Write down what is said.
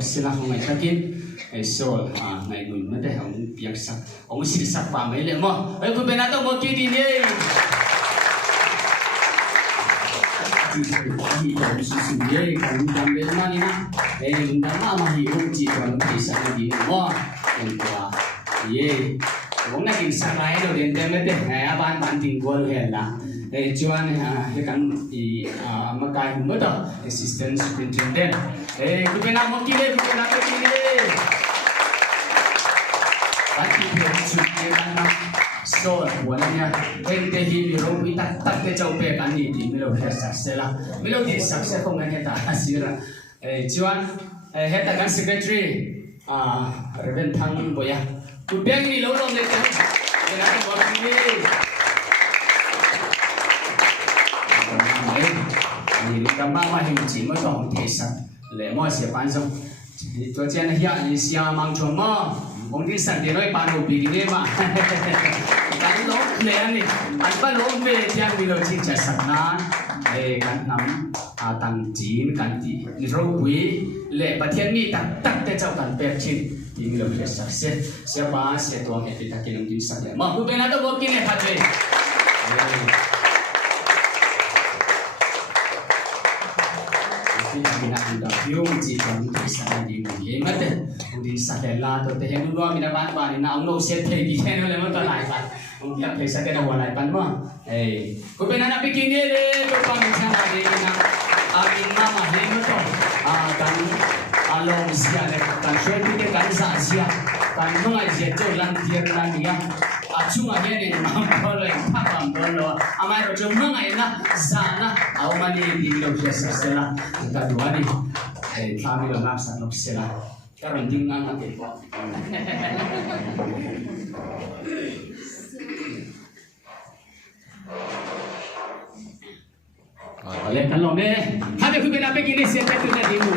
sila không ngày takin so ngày mình mới để ông biếng sắc ông xịt sắc vào mấy lệ mà ấy cứ bên nào tôi một kia đi đi thì tôi suy suy đi còn làm bên nào đi na mình đã mà hiểu chỉ còn thì sao đi mà mình qua ye ông này kinh sắc này rồi đến đây mới để ngày ban tình quân hè là chuan cái căn thì mà cái mới đó assistant superintendent cứ bên nào một kia đi cứ bên nào cái kia đi bạn thì hiểu chuyện cái bạn nào so của nó nha bên đây thì mình không biết tắt cái châu bè cái gì thì mình đâu phải success là mình đâu thì success không nghe ta xí ra chuan hết ta cái secretary Reverend Thang Boya cứ bên đi lâu lâu đấy chứ cái nào cũng có gì你干妈妈用几么种提升，来么些班上，昨天那些下忙什么，我们3点来班路比的嘛，干老累呢，干不老累，这样你都去吃什么？干能当钱干的，你说会来白天你当的就干白钱，你都去实施，些把些多给他给弄进实施，嘛，不变那都我给你他对。yung chỉ còn cái sao đi mình mất đấy, mình sao để la tôi thấy nó lo mình đã bán bán nào nó sẽ thấy gì thế nó lại mất tôi lại bán, mình biết thấy sao cái nào lại bán mà, có bên nào bị kinh đi đấy, tôi còn mình sang đây na, mình mama hay mất rồi, kan long xia đấy, kan chơi cái kan sa xia, kan nó lại dễ chơi lăn thiệt lăn gì á. Chung là cái này mà có lời phát bằng đó là ai rồi chúng nó ngày na già na ao mà đi đi đâu chơi sẽ là ta đùa đi tham gia làm sao nó sẽ là cái rồi nhưng ăn cái gì lên cái lồng đấy hai bên bên nào bên kia sẽ phải tự nhiên đi mua